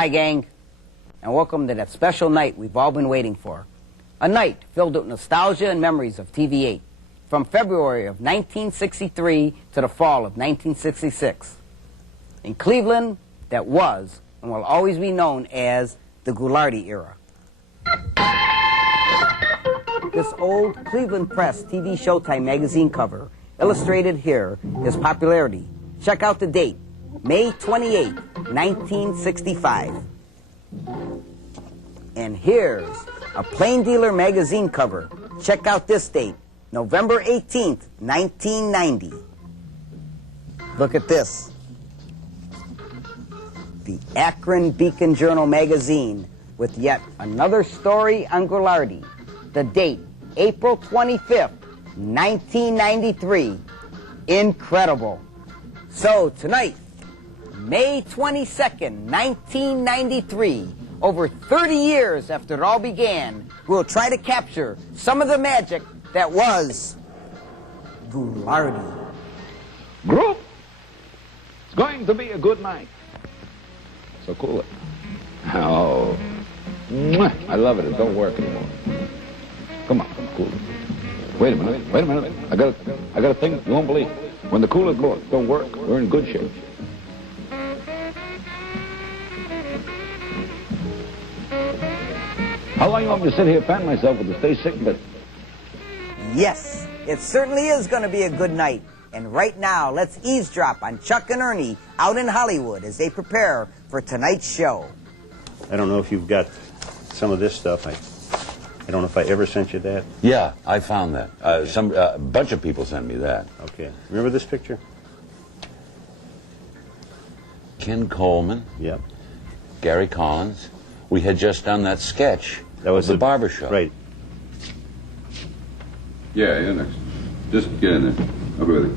Hi, gang, and welcome to that special night we've all been waiting for. A night filled with nostalgia and memories of TV8, from February of 1963 to the fall of 1966. In Cleveland, that was and will always be known as the Ghoulardi era. This old Cleveland Press TV Showtime magazine cover, illustrated here, his popularity. Check out the date, May 28, 1965. And here's a Plain Dealer magazine cover. Check out this date, November 18th, 1990. Look at this. The Akron Beacon Journal magazine with yet another story on Ghoulardi. The date, April 25th, 1993. Incredible. So tonight, May 22nd, 1993, over 30 years after it all began, we'll try to capture some of the magic that was Ghoulardi. Group, it's going to be a good night. So cool it. Oh, I love it. It don't work anymore. Come on, cool it. Wait a minute. I got a thing you won't believe. When the cooler don't work, we're in good shape. How long you want me to sit here fan myself with the stay sick bit? Yes, it certainly is going to be a good night. And right now, let's eavesdrop on Chuck and Ernie out in Hollywood as they prepare for tonight's show. I don't know if you've got some of this stuff. I don't know if I ever sent you that. Yeah, I found that. A bunch of people sent me that. Okay. Remember this picture? Ken Coleman. Yep. Gary Collins. We had just done that sketch. That was the barber shop. Right. Yeah, you're next. Just get in there. I'll be with you.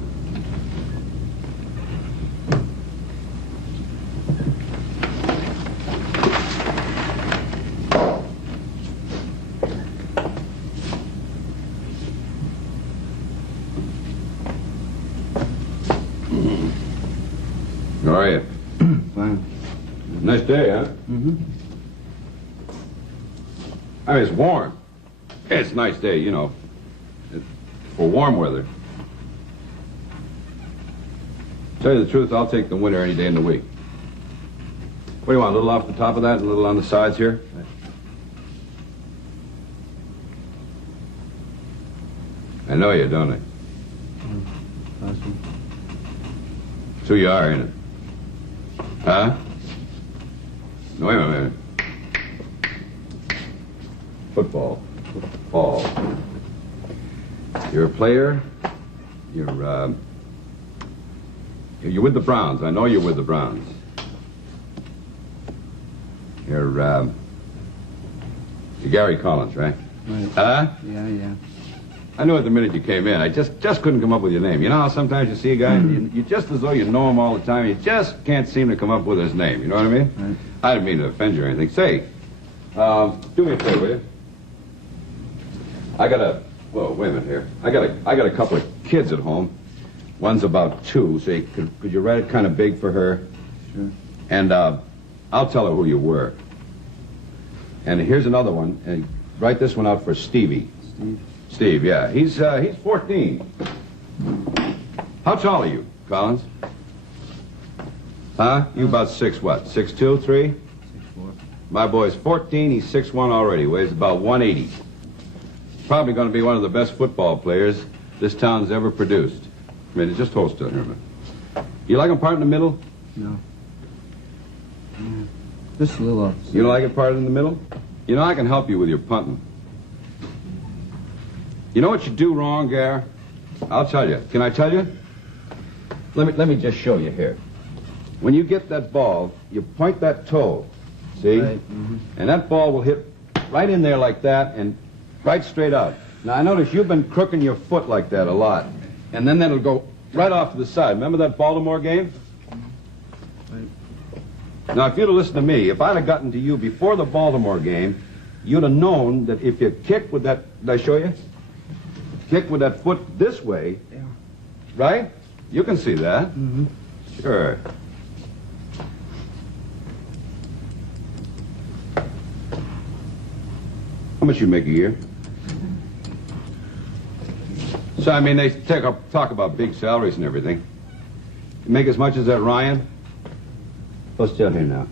How are you? Fine. Nice day, huh? Mm-hmm. I mean, it's warm. It's a nice day, you know, for warm weather. Tell you the truth, I'll take the winter any day in the week. What do you want, a little off the top of that and a little on the sides here? I know you, don't I? Possible. It's who you are, ain't it? Huh? No, wait a minute. Football. You're a player. You're with the Browns. I know you're with the Browns. You're Gary Collins, right? Right. Huh? Yeah. I knew it the minute you came in. I just couldn't come up with your name. You know how sometimes you see a guy and you just as though you know him all the time, you just can't seem to come up with his name. You know what I mean? Right. I didn't mean to offend you or anything. Say, do me a favor, will you? Well, wait a minute here. I got a couple of kids at home. One's about 2, so could you write it kind of big for her? Sure. And I'll tell her who you were. And here's another one. And write this one out for Stevie. Steve, yeah. He's 14. How tall are you, Collins? Huh? You about 6'2", 3? 6'4". My boy's 14. He's 6'1" already. Weighs about 180. Probably going to be one of the best football players this town's ever produced. I mean, just hold still here a minute. You like him part in the middle? No. Just a little off. You don't like it part in the middle? You know, I can help you with your punting. You know what you do wrong, Gar? I'll tell you. Can I tell you? Let me just show you here. When you get that ball, you point that toe. See? Right. Mm-hmm. And that ball will hit right in there like that and right straight out. Now, I notice you've been crooking your foot like that a lot. And then that'll go right off to the side. Remember that Baltimore game? Right. Now, if you'd have listened to me, if I'd have gotten to you before the Baltimore game, you'd have known that if you kicked with that... Did I show you? Kick with that foot this way, Yeah. right? You can see that. Mm-hmm. Sure. How much you make a year? So, I mean, they talk about big salaries and everything. You make as much as that Ryan? What's down here now?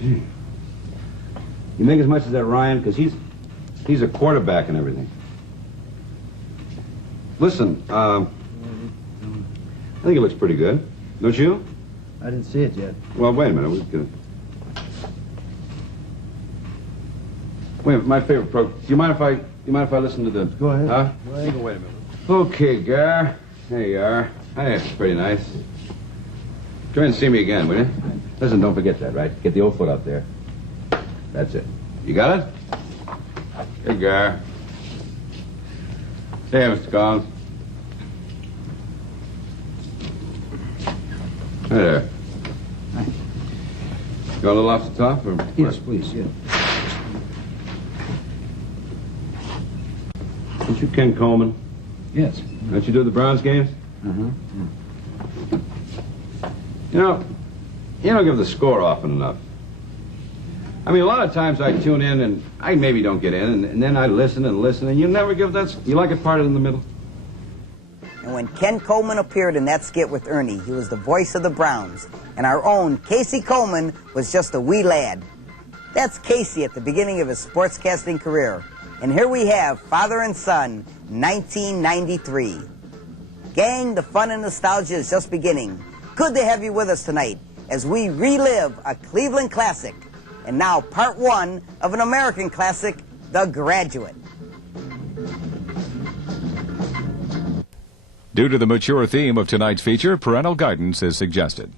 Gee. You make as much as that Ryan? Because he's a quarterback and everything. Listen, I think it looks pretty good. Don't you? I didn't see it yet. Well, wait a minute. We're gonna... Wait a minute, my favorite program. Do you mind if I listen to the... Go ahead. Huh? Go ahead. Wait a minute. Okay, Gar. There you are. Hey, that's pretty nice. Try and see me again, will you? Listen, don't forget that, right? Get the old foot up there. That's it. You got it? Hey, Gar. Say, Mr. Collins. Hey there. Hi. You want a little off the top? Or Yes, please, yeah. Aren't you Ken Coleman? Yes. Don't you do the Browns games? Uh-huh. You know, you don't give the score often enough. I mean, a lot of times I tune in and I maybe don't get in, and then I listen and listen, and you never give that... You like it parted in the middle? And when Ken Coleman appeared in that skit with Ernie, he was the voice of the Browns. And our own Casey Coleman was just a wee lad. That's Casey at the beginning of his sportscasting career. And here we have Father and Son, 1993. Gang, the fun and nostalgia is just beginning. Good to have you with us tonight as we relive a Cleveland classic. And now part one of an American classic, The Graduate. Due to the mature theme of tonight's feature, parental guidance is suggested.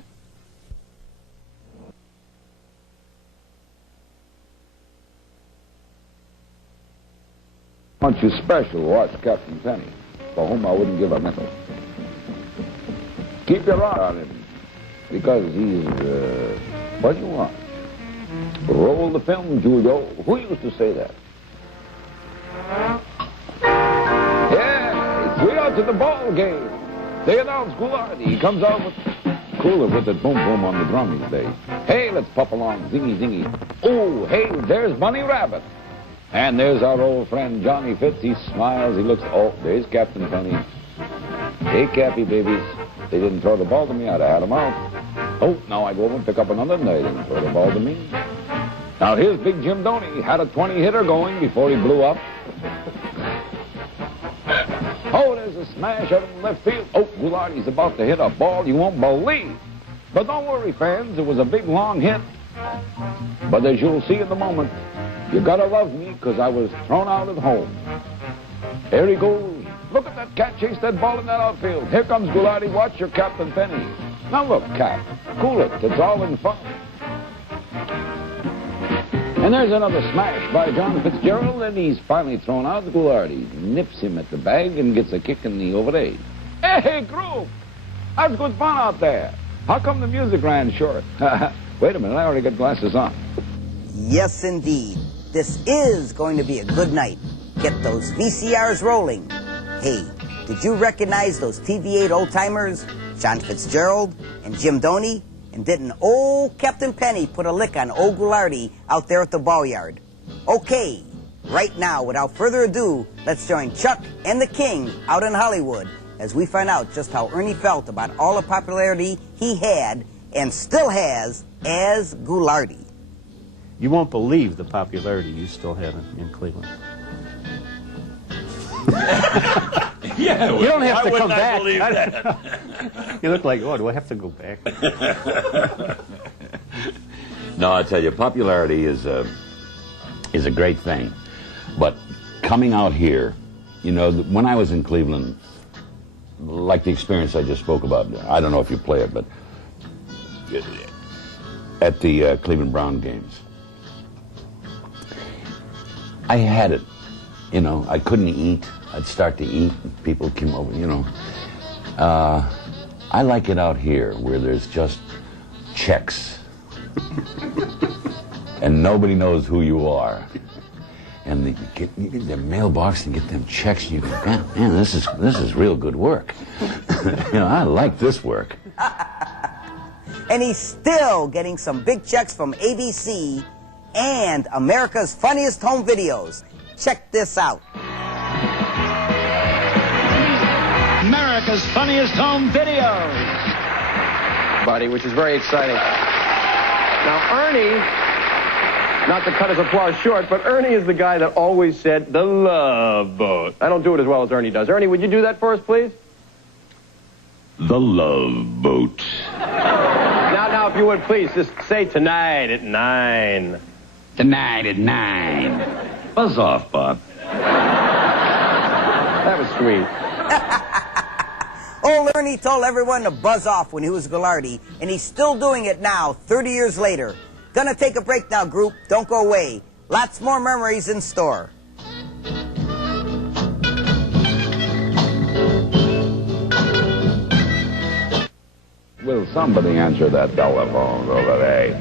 Aren't you special to watch Captain Penny, for whom I wouldn't give a nickel. Keep your eye on him, because he's, what do you want? Roll the film, Julio. Who used to say that? Yeah, it's way out to the ball game. They announce Ghoulardi. He comes out with cooler with it boom boom on the drum these days. Hey, let's pop along, zingy zingy. Oh, hey, there's Bunny Rabbit. And there's our old friend Johnny Fitz. He smiles, he looks, oh, there's Captain Penny. Hey, Cappy babies. They didn't throw the ball to me, I'd have had them out. Oh, now I go over and pick up another, and they didn't throw the ball to me. Now here's Big Jim Doney. Had a 20-hitter going before he blew up. Oh, there's a smash out in left field. Oh, Ghoulardi's about to hit a ball you won't believe. But don't worry, fans, it was a big, long hit. But as you'll see in the moment, you gotta love me, because I was thrown out at home. Here he goes. Look at that cat chase that ball in that outfield. Here comes Ghoulardi. Watch your Captain Penny. Now look, Cap, cool it. It's all in fun. And there's another smash by John Fitzgerald, and he's finally thrown out. Ghoulardi nips him at the bag and gets a kick in the over eight. Hey, group! That's good fun out there. How come the music ran short? Wait a minute, I already got glasses on. Yes, indeed. This is going to be a good night. Get those VCRs rolling. Hey, did you recognize those TV8 old-timers, John Fitzgerald and Jim Doney? And didn't old Captain Penny put a lick on old Ghoulardi out there at the ball yard? Okay, right now, without further ado, let's join Chuck and the King out in Hollywood as we find out just how Ernie felt about all the popularity he had and still has as Ghoulardi. You won't believe the popularity you still have in Cleveland. Yeah, You don't have to come I back. believe that? You look like, oh, do I have to go back? No, I tell you, popularity is a great thing. But coming out here, you know, when I was in Cleveland, like the experience I just spoke about, I don't know if you play it, but at the Cleveland Brown games, I had it. You know, I couldn't eat. I'd start to eat, and people came over, you know. I like it out here where there's just checks. And nobody knows who you are. And you get the mailbox and get them checks, and you go, man, this is real good work. You know, I like this work. And he's still getting some big checks from ABC and America's funniest home videos. Check this out. America's funniest home videos. Buddy, which is very exciting. Now, Ernie, not to cut his applause short, but Ernie is the guy that always said, the Love Boat. I don't do it as well as Ernie does. Ernie, would you do that for us, please? The Love Boat. Now, if you would, please, just say tonight at 9. Tonight at 9. Buzz off, Bob. That was sweet. Old Ernie told everyone to buzz off when he was Ghoulardi, and he's still doing it now, 30 years later. Gonna take a break now, group. Don't go away. Lots more memories in store. Will somebody answer that telephone over there?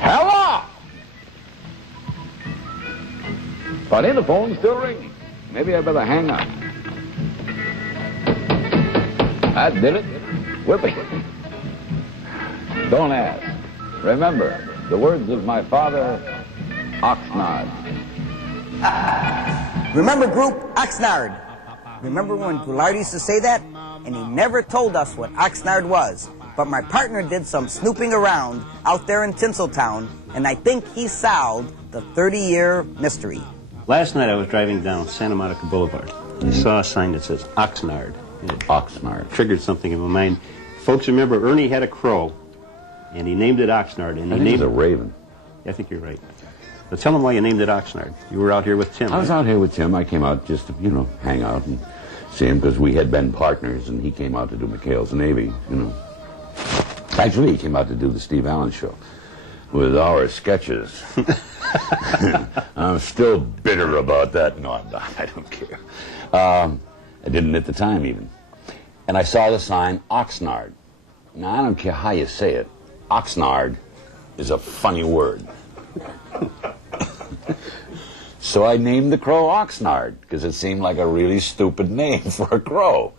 Hello! Funny, the phone's still ringing. Maybe I better hang up. That did it. Whippy. Don't ask. Remember, the words of my father, Oxnard. Remember, group, Oxnard. Remember when Ghoulardi used to say that? And he never told us what Oxnard was. But my partner did some snooping around out there in Tinseltown, and I think he solved the 30-year mystery. Last night I was driving down Santa Monica Boulevard. I saw a sign that says Oxnard. Oxnard. Triggered something in my mind. Folks, remember, Ernie had a crow, and he named it Oxnard. And I think it's a raven. I think you're right. But tell him why you named it Oxnard. You were out here with Tim. I was out here with Tim. I came out just to, hang out and see him because we had been partners, and he came out to do McHale's Navy, Actually, he came out to do the Steve Allen show with our sketches. I'm still bitter about that. No, I'm not. I don't care. I didn't at the time, even. And I saw the sign, Oxnard. Now, I don't care how you say it. Oxnard is a funny word. So I named the crow Oxnard, because it seemed like a really stupid name for a crow.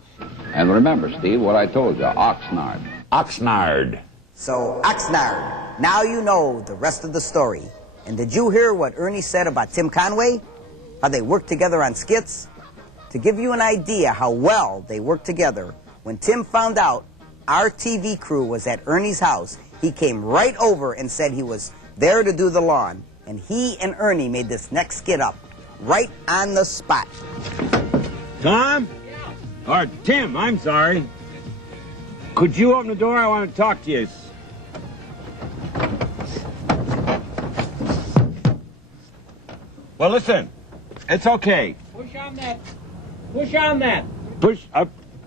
And remember, Steve, what I told you, Oxnard. Oxnard. So, Oxnard, now you know the rest of the story. And did you hear what Ernie said about Tim Conway? How they worked together on skits? To give you an idea how well they worked together, when Tim found out our TV crew was at Ernie's house, he came right over and said he was there to do the lawn. And he and Ernie made this next skit up, right on the spot. Tom? Yeah. Or Tim, I'm sorry. Could you open the door? I want to talk to you. Well, listen. It's okay. Push on that. Push on that.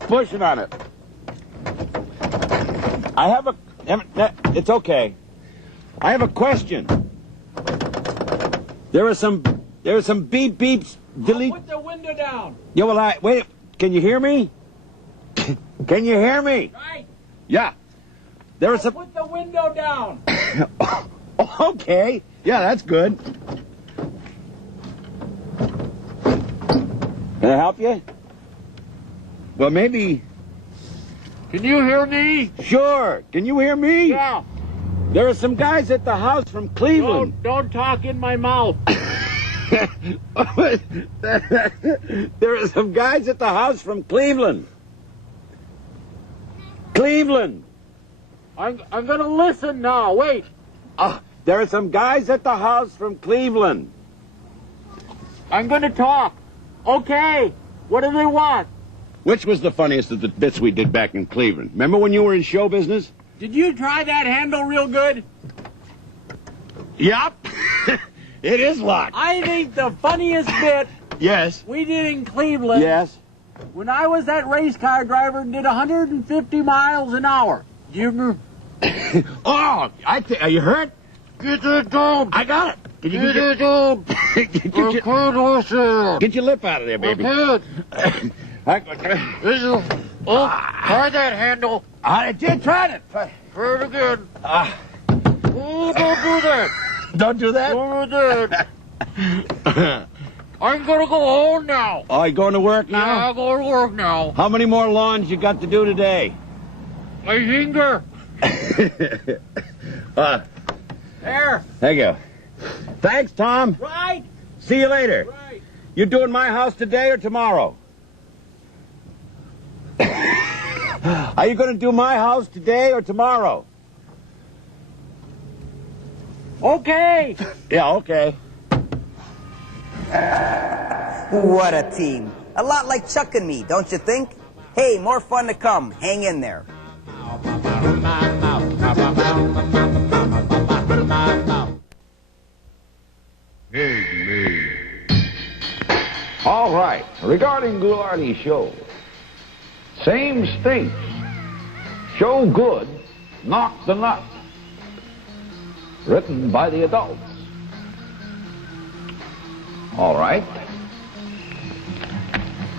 Pushing on it. I have a... It's okay. I have a question. There are some beep beeps. Delete. Put the window down. Yeah, well, wait. Can you hear me? Can you hear me? Right. Yeah. There are some. Put the window down. Okay. Yeah, that's good. Can I help you? Well, maybe. Can you hear me? Sure. Can you hear me? Yeah. There are some guys at the house from Cleveland. Don't talk in my mouth. There are some guys at the house from Cleveland. Cleveland. I'm gonna listen now. Wait. There are some guys at the house from Cleveland. I'm gonna talk. Okay. What do they want? Which was the funniest of the bits we did back in Cleveland? Remember when you were in show business? Did you try that handle real good? Yup. It is locked. I think the funniest bit Yes. we did in Cleveland. Yes. When I was that race car driver and did 150 miles an hour. Do you remember? Oh, are you hurt? Get the dog. I got it. Can you Get the dog. Get your lip out of there, baby. Try that handle. I did try it. Try it again. Oh, don't do that. Don't do that? Don't do that. I'm gonna go home now. Oh, you going to work Yeah, now? I'll go to work now. How many more lawns you got to do today? My finger. There. Thank you. Thanks, Tom. Right. See you later. Right. You doing my house today or tomorrow? Are you going to do my house today or tomorrow? Okay. Yeah, okay. What a team. A lot like Chuck and me, don't you think? Hey, more fun to come. Hang in there. All right, regarding Ghoulardi's show, same stakes. Show good, knock the nut. Written by the adults. All right.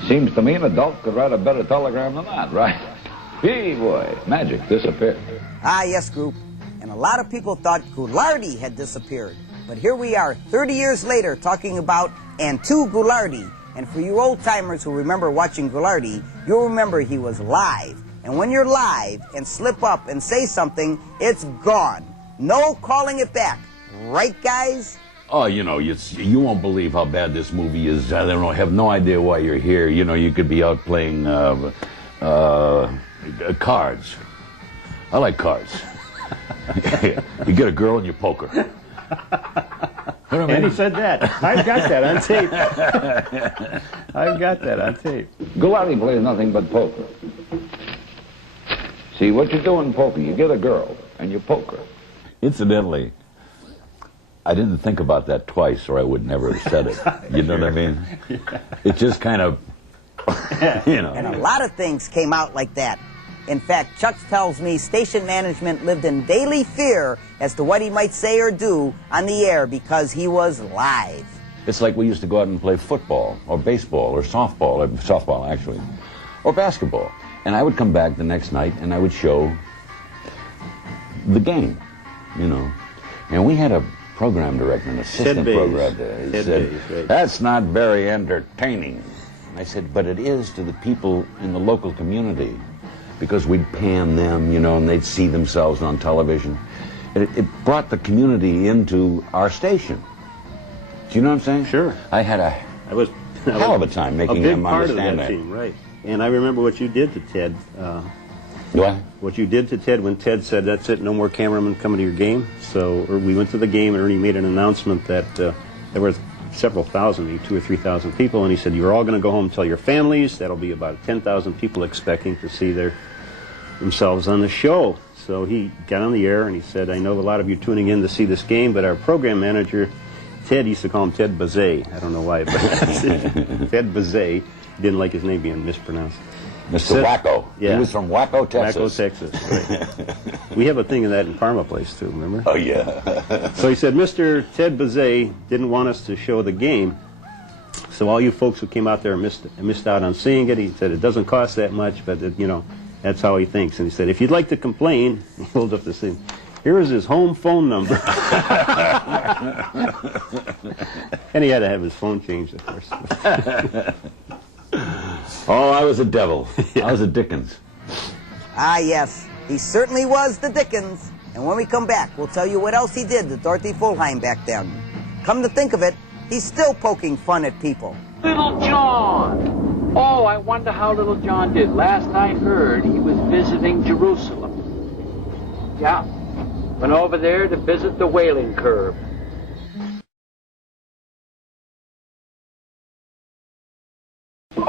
Seems to me an adult could write a better telegram than that, right? Hey, boy, magic disappeared. Ah, yes, group. And a lot of people thought Ghoulardi had disappeared. But here we are, 30 years later, talking about and to Ghoulardi. And for you old-timers who remember watching Ghoulardi, you'll remember he was live. And when you're live and slip up and say something, it's gone. No calling it back. Right, guys? Oh, you know, you won't believe how bad this movie is. I don't know, have no idea why you're here. You know, you could be out playing cards. I like cards. You get a girl and you poke her. You know what I mean? And he said that. I've got that on tape. I've got that on tape. Ghoulardi plays nothing but poker. See, what you do in poker, you get a girl and you poke her. Incidentally, I didn't think about that twice or I would never have said it. You know what I mean? It just kind of, you know. And a lot of things came out like that. In fact, Chuck tells me station management lived in daily fear as to what he might say or do on the air because he was live. It's like we used to go out and play football or baseball or softball actually, or basketball. And I would come back the next night and I would show the game, you know. And we had a program director, an assistant program director. He said, right. "That's not very entertaining." And I said, "But it is to the people in the local community, because we'd pan them, you know, and they'd see themselves on television. It brought the community into our station. Do you know what I'm saying?" Sure. I had a hell of a time making them understand that. Team, right. And I remember what you did to Ted. What? What you did to Ted when Ted said, "That's it, no more cameramen coming to your game." So we went to the game, and Ernie made an announcement that there were several thousand, maybe 2,000 or 3,000 people, and he said, "You're all going to go home and tell your families." That'll be about 10,000 people expecting to see themselves on the show. So he got on the air and he said, "I know a lot of you tuning in to see this game, but our program manager, Ted," used to call him Ted Bazet. I don't know why, but Ted Bazet, didn't like his name being mispronounced. Mr. Wacko. Yeah. He was from Wacko, Texas. Wacko, Texas. Right. We have a thing of that in Parma Place too, remember? Oh, yeah. So he said, "Mr. Ted Bazet didn't want us to show the game. So all you folks who came out there and missed out on seeing it," he said, "it doesn't cost that much, but you know, that's how he thinks." And he said, "If you'd like to complain," he holds up the thing, "here is his home phone number." And he had to have his phone changed, of course. Oh, I was a devil. Yeah. I was a Dickens. Ah, yes, he certainly was the Dickens. And when we come back, we'll tell you what else he did to Dorothy Fulheim back then. Come to think of it, he's still poking fun at people. Little John. Oh, I wonder how Little John did. Last I heard, he was visiting Jerusalem. Yeah, went over there to visit the whaling curve.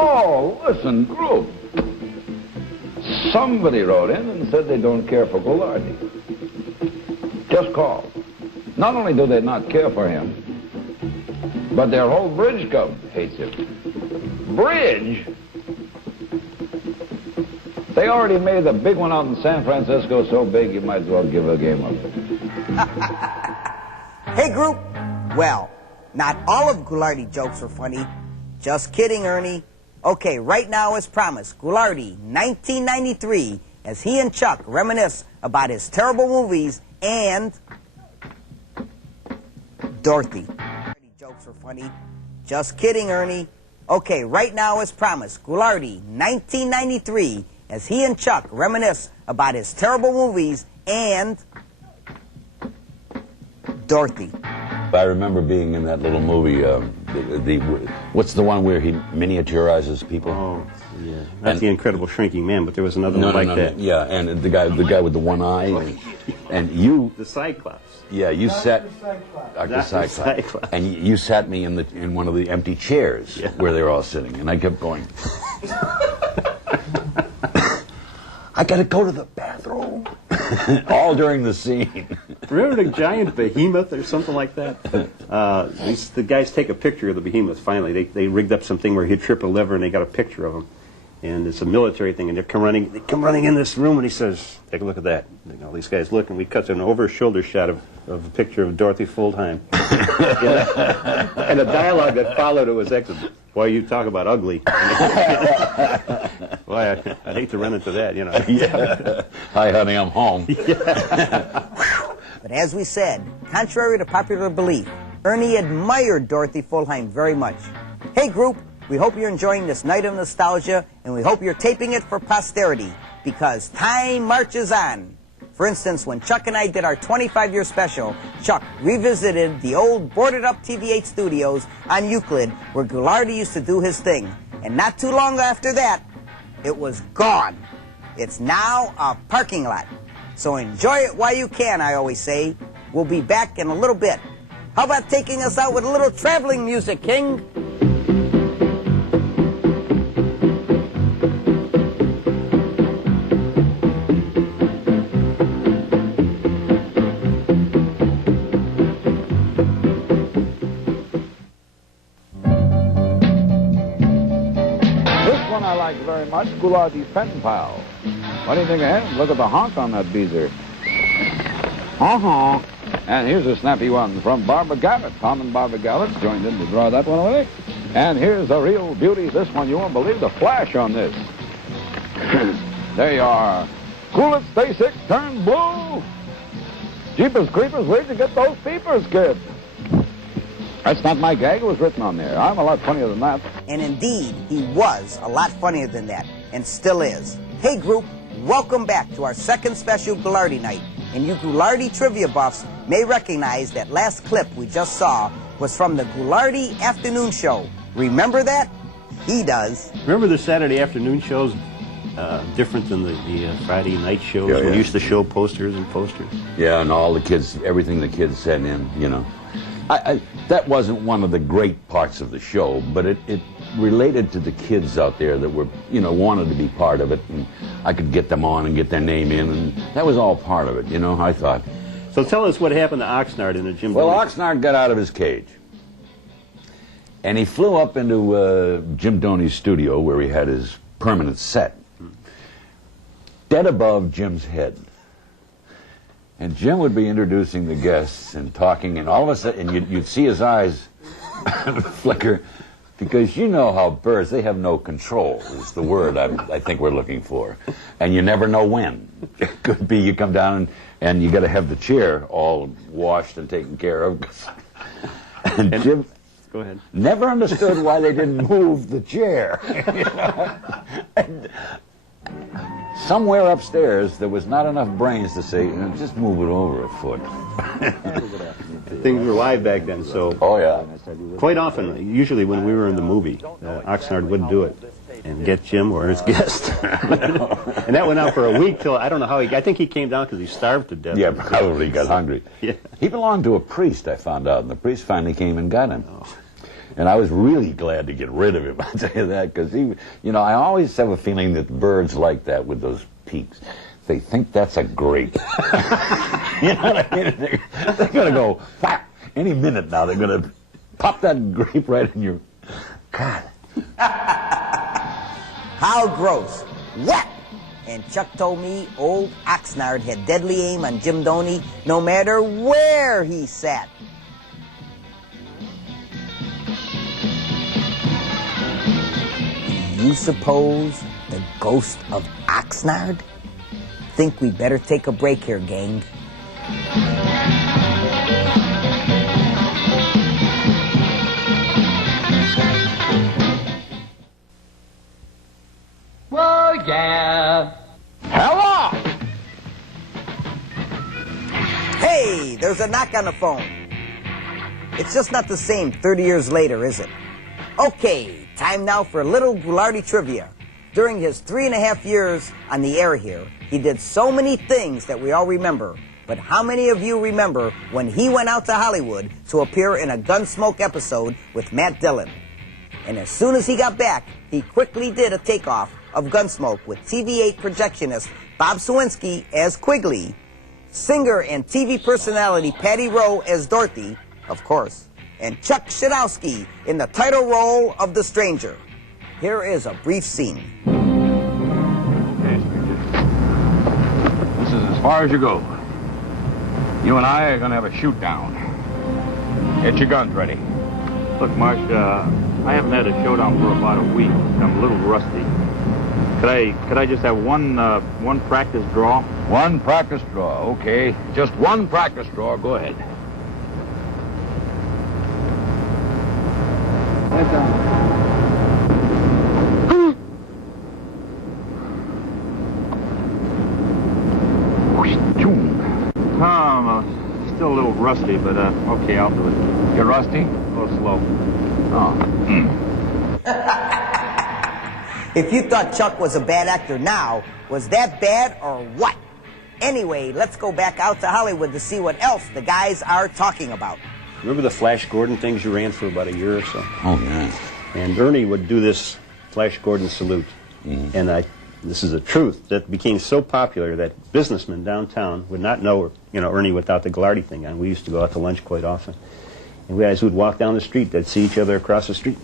Oh, listen, group. Somebody wrote in and said they don't care for Ghoulardi. Just call. Not only do they not care for him, but their whole bridge club hates him. Bridge? They already made the big one out in San Francisco so big you might as well give a game of it. Hey, group. Well, not all of Ghoulardi jokes were funny. Just kidding, Ernie. Okay, right now, as promised, Ghoulardi, 1993, as he and Chuck reminisce about his terrible movies and Dorothy. Jokes were funny. Just kidding, Ernie. Okay, right now, as promised, Ghoulardi, 1993, as he and Chuck reminisce about his terrible movies and Dorothy. I remember being in that little movie, what's the one where he miniaturizes people? Oh, yeah. Not The Incredible Shrinking Man, but there was another one like that. Yeah, and the guy with the one eye, and you... The Cyclops. Yeah, you sat... Dr. Cyclops. And you sat me in one of the empty chairs where they were all sitting, and I kept going... I gotta go to the bathroom. All during the scene. Remember the giant behemoth or something like that? The guys take a picture of the behemoth finally. They rigged up something where he'd trip a lever and they got a picture of him. And it's a military thing, and they come running in this room, and he says, take a look at that. And all these guys look, and we cut to an over-shoulder shot of a picture of Dorothy Fuldheim. And the dialogue that followed it was excellent. Boy, you talk about ugly. Boy, I'd hate to run into that, you know. Yeah. Hi, honey, I'm home. But as we said, contrary to popular belief, Ernie admired Dorothy Fuldheim very much. Hey, group, we hope you're enjoying this night of nostalgia, and we hope you're taping it for posterity, because time marches on. For instance, when Chuck and I did our 25-year special, Chuck revisited the old boarded-up TV8 studios on Euclid, where Ghoulardi used to do his thing. And not too long after that, it was gone. It's now a parking lot. So enjoy it while you can, I always say. We'll be back in a little bit. How about taking us out with a little traveling music, King? This one I like very much, Ghoulardi's Pen Pal. What do you think of him? Look at the honk on that beezer. Uh-huh. And here's a snappy one from Barbara Gallant. Tom and Barbara Gallant joined in to draw that one away. And here's a real beauty. This one, you won't believe the flash on this. There you are. Cool it, stay sick, turn blue. Jeepers creepers, where'd you get those peepers, kid? That's not my gag. It was written on there. I'm a lot funnier than that. And indeed, he was a lot funnier than that, and still is. Hey, group, welcome back to our second special Ghoulardi Night. And you Ghoulardi trivia buffs may recognize that last clip we just saw was from the Ghoulardi afternoon show. Remember that? He does. Remember the Saturday afternoon shows different than the Friday night shows? Yeah, We yeah. used to show posters and posters. Yeah, and all the kids, everything the kids sent in, you know. That wasn't one of the great parts of the show, but it related to the kids out there that were, you know, wanted to be part of it, and I could get them on and get their name in, and that was all part of it, you know, I thought. So tell us what happened to Oxnard in the Jim Well, Doney. Oxnard got out of his cage, and he flew up into Jim Doney's studio where he had his permanent set, dead above Jim's head. And Jim would be introducing the guests and talking, and all of a sudden, you'd see his eyes flicker, because you know how birds, they have no control, is the word I think we're looking for. And you never know when. It could be you come down and you got to have the chair all washed and taken care of. And Jim Go ahead. never understood why they didn't move the chair. And somewhere upstairs, there was not enough brains to say, just move it over a foot. Things were live back then, so Oh, yeah. quite often, usually when we were in the movie, Oxnard wouldn't do it and get Jim or his guest. And that went on for a week till, I don't know how I think he came down because he starved to death. Yeah, probably got hungry. Yeah. He belonged to a priest, I found out, and the priest finally came and got him. And I was really glad to get rid of him, I'll tell you that, because he, you know, I always have a feeling that birds like that with those peaks. They think that's a grape. You know what I mean? They're going to go, whack, any minute now, they're going to pop that grape right in your, God. How gross. What? And Chuck told me old Oxnard had deadly aim on Jim Doney no matter where he sat. Do you suppose the ghost of Oxnard? Think we better take a break here, gang. Whoa, yeah. Hello! Hey, there's a knock on the phone. It's just not the same 30 years later, is it? Okay, time now for a little Ghoulardi trivia. During his 3.5 years on the air here, he did so many things that we all remember. But how many of you remember when he went out to Hollywood to appear in a Gunsmoke episode with Matt Dillon? And as soon as he got back, he quickly did a takeoff of Gunsmoke with TV8 projectionist Bob Sawinski as Quigley, singer and TV personality Patty Rowe as Dorothy, of course, and Chuck Shadowski in the title role of The Stranger. Here is a brief scene. Okay, Stranger. This is as far as you go. You and I are going to have a shoot down. Get your guns ready. Look, Mark, I haven't had a showdown for about a week. I'm a little rusty. Could I just have one practice draw? One practice draw, okay. Just one practice draw. Go ahead. Head down. I'm still a little rusty, but okay, I'll do it. You're rusty? A little slow. Oh. If you thought Chuck was a bad actor now, was that bad or what? Anyway, let's go back out to Hollywood to see what else the guys are talking about. Remember the Flash Gordon things you ran for about a year or so? Oh, yeah. And Ernie would do this Flash Gordon salute. Mm-hmm. And this is the truth, that became so popular that businessmen downtown would not know, Ernie without the Ghoulardi thing on. We used to go out to lunch quite often. And we guys would walk down the street, they'd see each other across the street.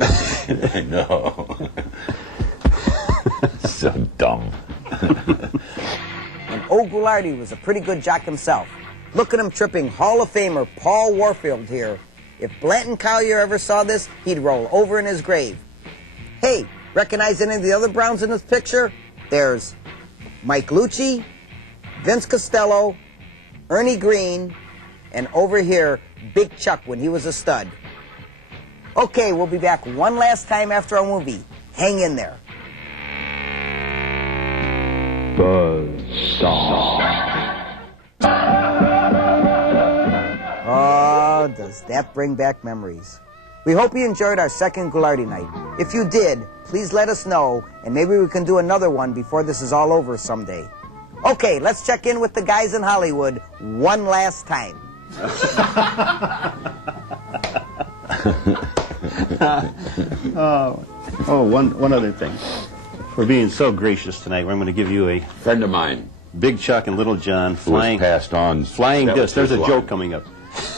I know. So dumb. And old Ghoulardi was a pretty good jock himself. Look at him tripping Hall of Famer Paul Warfield here. If Blanton Collier ever saw this, he'd roll over in his grave. Hey, recognize any of the other Browns in this picture? There's Mike Lucci, Vince Costello, Ernie Green, and over here, Big Chuck when he was a stud. Okay, we'll be back one last time after our movie. Hang in there. Buzzsaw. Oh, does that bring back memories. We hope you enjoyed our second Ghoulardi Night. If you did, please let us know, and maybe we can do another one before this is all over someday. Okay, let's check in with the guys in Hollywood one last time. One other thing. For being so gracious tonight, I'm going to give you a friend of mine, Big Chuck and Little John, flying passed on. Flying disc. There's a joke coming up.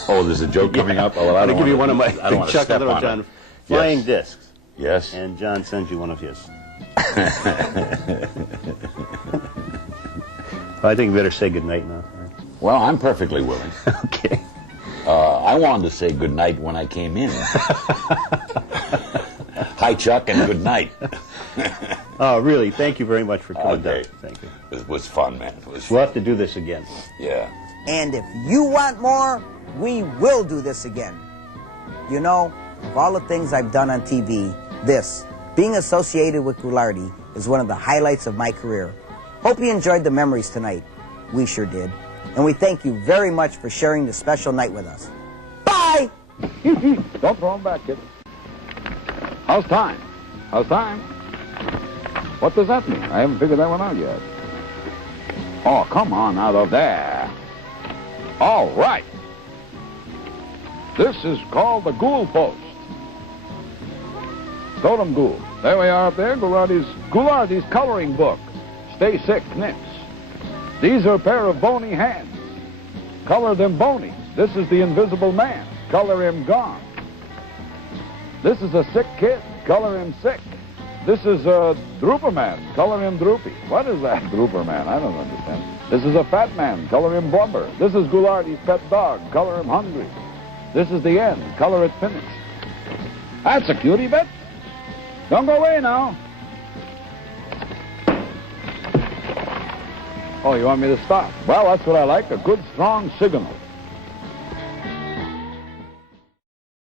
Oh, there's a joke coming up. Oh, well, I'm going to give you one of my Big Chuck and Little John flying discs. Yes. And John sends you one of his. I think we better say goodnight now. Well, I'm perfectly willing. Okay. I wanted to say goodnight when I came in. Hi, Chuck, and good night. Oh, really? Thank you very much for coming down. Thank you. It was fun, man. It was fun. We'll have to do this again. Yeah. And if you want more, we will do this again. You know, of all the things I've done on TV, being associated with Ghoulardi, is one of the highlights of my career. Hope you enjoyed the memories tonight. We sure did. And we thank you very much for sharing this special night with us. Bye! Don't throw them back, kid. How's time? How's time? What does that mean? I haven't figured that one out yet. Oh, come on out of there. All right. This is called the Ghoul Post. Totem Ghoul. There we are up there, Ghoulardi's coloring book. Stay sick, Knicks. These are a pair of bony hands. Color them bony. This is the Invisible Man. Color him gone. This is a sick kid. Color him sick. This is a Drooper Man. Color him droopy. What is that, Drooper Man? I don't understand. This is a fat man. Color him blubber. This is Ghoulardi's pet dog. Color him hungry. This is the end. Color it finished. That's a cutie bit. Don't go away now. Oh, you want me to stop? Well, that's what I like, a good, strong signal.